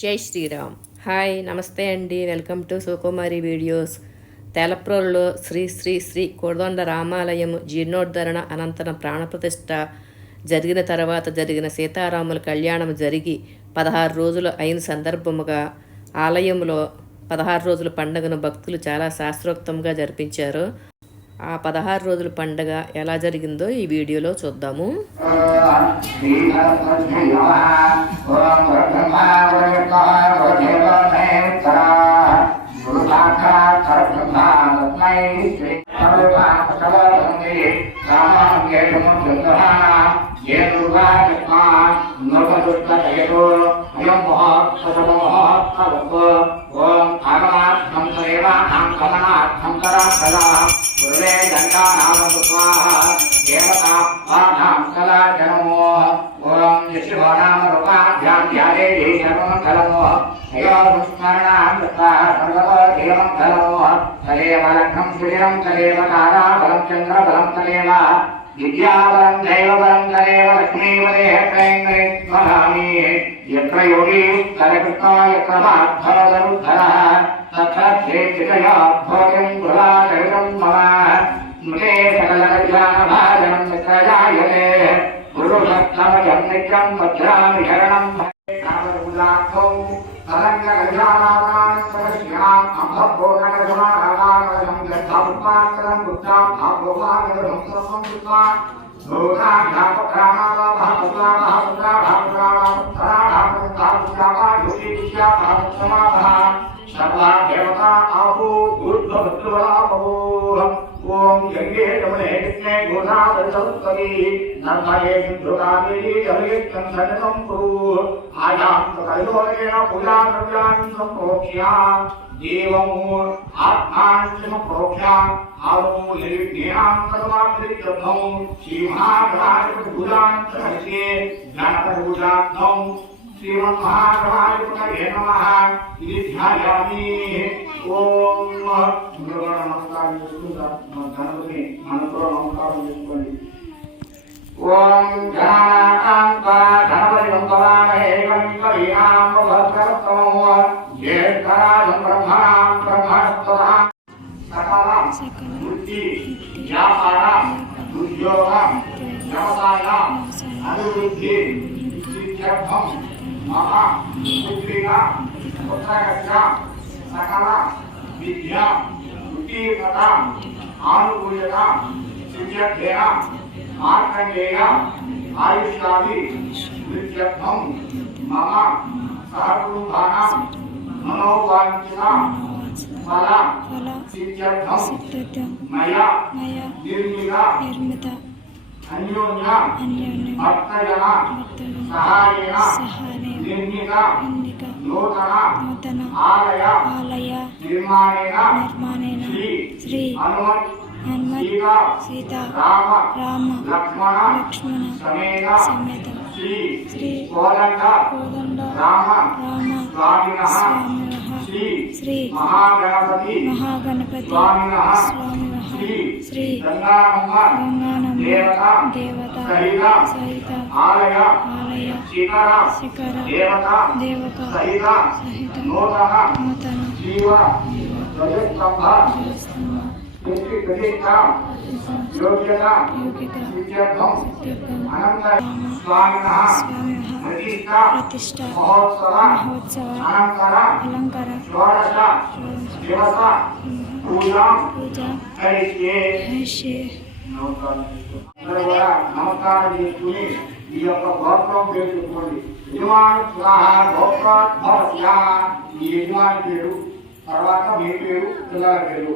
జై శ్రీరామ్. హాయ్ నమస్తే అండి. Welcome to Sukumari videos. తెలప్రోలులో Sri Sri Sri Kodanda Ramalayam జీర్ణోద్ధరణ అనంతరం ప్రాణప్రతిష్ఠ జరిగిన తర్వాత జరిగిన సీతారాముల కళ్యాణం జరిగి పదహారు రోజులు అయిన సందర్భముగా ఆలయంలో పదహారు రోజుల పండుగను భక్తులు చాలా శాస్త్రోక్తంగా జరిపించారు. ఆ పదహారు రోజుల పండగ ఎలా జరిగిందో ఈ వీడియోలో చూద్దాము. ఓం దేవానాం కమనార్థం కరాఫలా గురువే గంగానామస్వాహ దేవతా వానాం కళాజనమో. ఓం యశివానామ రూపాభ్యాం ధ్యాదేవి సర్వమంగళమో అయోస్మరణామృతా సర్వతో దేవమంగళమో తదేవ లగ్నం శరీరం తదేవ తారాబలం చంద్రబలం తదేవ విద్యాబలం దైవబలం తదేవ లక్ష్మీపదే త్రయంగరేస్మరామి యోగి కలకృష్ణ యత్ర మాధవదరుద్ధర తత్ర క్షేత్రికయా భోగం మమ. స్మృతే సకలకల్యాణభాజనం నిత్యం వజ్రామి శరణం కళ్యాణానాం సమశ్యాం అంభోగణసమారామానం గద్ధాత్మాత్రం బుద్ధాం ఆభోగానగరం ఓం గంగే యమునే కృష్ణే గోదావరి సరస్వతి నర్మదే జలయజ్ఞం కురు ఆయాం కైలోకేన పూజా ద్రవ్యాన్ని సంప్రోక్ష్య దేవము ఆత్మాన్ని ఆవము పూజార్థం శ్రీమన్మహాగణాధిపతయే నమః ఇది ఓం ముందుగా నమస్కారం చేసుకుంటా మన గణపతిని మనతో నమస్కారం చేసుకోండి ఓం గణానాంతా గణపతి వందనామహే భద్రస్తమో ಒತ್ತಾಯಸ್ಯಾಂ ಸಕಲ ವಿದ್ಯಾಂ ಉತ್ತೀರ್ಣತಾಂ ಆನುಕೂಲ್ಯತಾಂ ಸಿದ್ಧತೆಯಾಂ ಮಾರ್ಕಂಡೇಯಾಂ ಆಯುಷ್ಯಾದಿ ವಿದ್ಯರ್ಥಂ ಮಮ ಸಹಕೃತಾನಾಂ ಮನೋವಾಂಛಿತಾಂ फल सिद्ध्यर्थम मया निर्मिता अन्योन्या भक्तजना सहायेन निर्मिता నూతన ఆలయ నిర్మాణేన నిర్మాణేన శ్రీ హనుమత్ సీత రామ లక్ష్మణ సమేత శ్రీ కోదండ రామ స్వామినః స్వామినః శ్రీ శ్రీ మహాగణపతి మహాగణపతి స్వామినః స్వామినః శ్రీ శ్రీ గంగానమ్మ గంగానమ్మ దేవత దేవత సహిత సహిత ఆలయ ఆలయ శిఖర శిఖర దేవత దేవత సహిత సహిత నూతన నూతన జీవ ధ్వజస్తంభ దేవస్థాన వ్యక్తి ప్రతిష్ట యోగ్యత యోగిక విద్యార్థం సిద్ధిర్థం అనంతర స్వామినః స్వామినః ప్రతిష్ట ప్రతిష్ట మహోత్సవ మహోత్సవ అనంతర అలంకార షోడశ దివస పూజా పూజ కరిష్యే హర్షే అందరూ కూడా నమస్కారం చేసుకుని ఈ యొక్క గోత్రం పేరు చెప్పుకోండి యజమాన్ స్వాహ గోత్రోద్భవస్య ఈ యజమాని పేరు తర్వాత మీ పేరు పిల్లల పేరు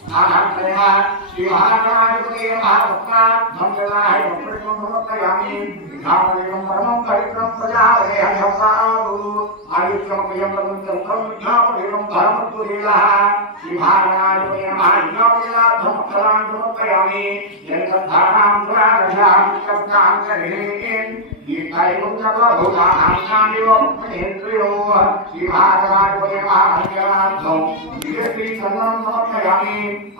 ఆహర్తయా శ్రీమహాకాణాధిపతి మహాత్మాత్మన్యదాహి వక్రికం సమర్పయామి ధామనికం పరమం పవిత్రం ప్రజాదేహసారు ఆదిత్యం ప్రియం ప్రపంచం విజ్ఞాపయం పరమత్వలీల శ్రీమహాకాణాధిపతి మహాజ్ఞాపయార్థం అక్షరాన్ని సమర్పయామి ఎంతానాం పురాణాంతరిహేన్ శ్రీభాగరాజపయమార్థం సమర్పయామి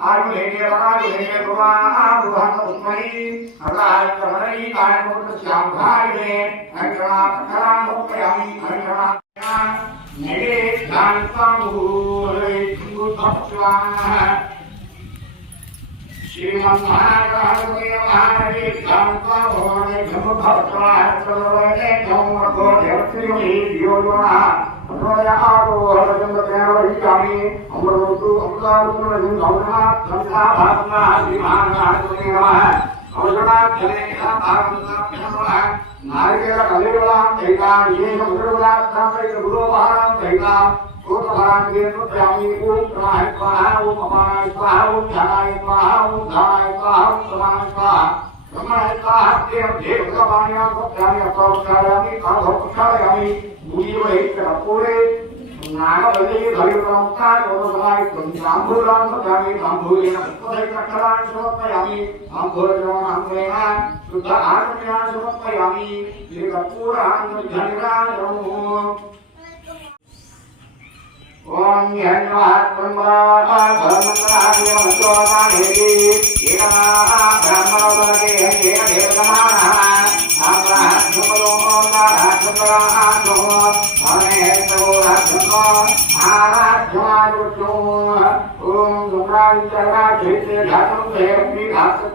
आयुधेर्यवायुधेर्य भवाभुवः उत्महि हृदायक्रमणै कायकोटस्यां भागे हरिणा कलां मोक्षयामि हरिणा नगे ध्यानत्वाम्भूभक्षवानः श्रीमन्महागणपते महानगे ध्यानत्वाभुवने भक्षवाः सर्ववर्णे धौमको देवत्रिमुनि योजनः ्रयारोहरचन्द्रयामि अमृतोस्तु नारिकेलकलिगुलाम् चैताम् विशेषमृगुलार्थाम् गुरोपहाराम् चैताम् गोपहाराङ्गेन्द्रयामि ॐ प्रमाय स्वाहा ॐ अमाय स्वाहा ॐ ध्यानाय स्वाहा ॐ धानाय स्वाहा ॐ प्रमाय स्वाहा ब्रह्मणाय स्वाहा देवदेवगवाण्यां स्वाध्यामि अथवा उच्चारयामि कालभोक्तायामि भूयो हि कर्पूरे విశేష ముద్రగులార్థం గురువారం దైతా సూత్రభారాన్ని నృత్యామి ఓం ప్రమాయ స్వాహ ఓం అపాయ స్వాహ ఓం ఓం ధానాయ స్వాహ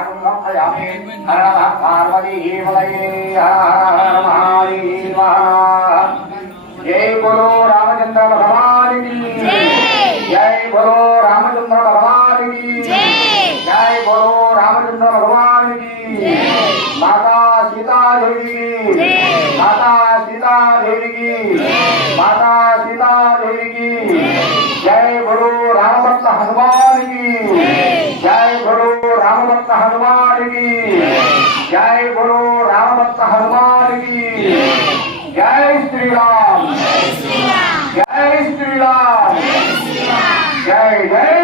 पाशुं समर्पयामि हर नमः पार्वती हृदये हर हर महादेव जय गुरु रामचन्द्र जय गुरु राम हनुमान की। जय श्री राम जय श्री राम जय जय।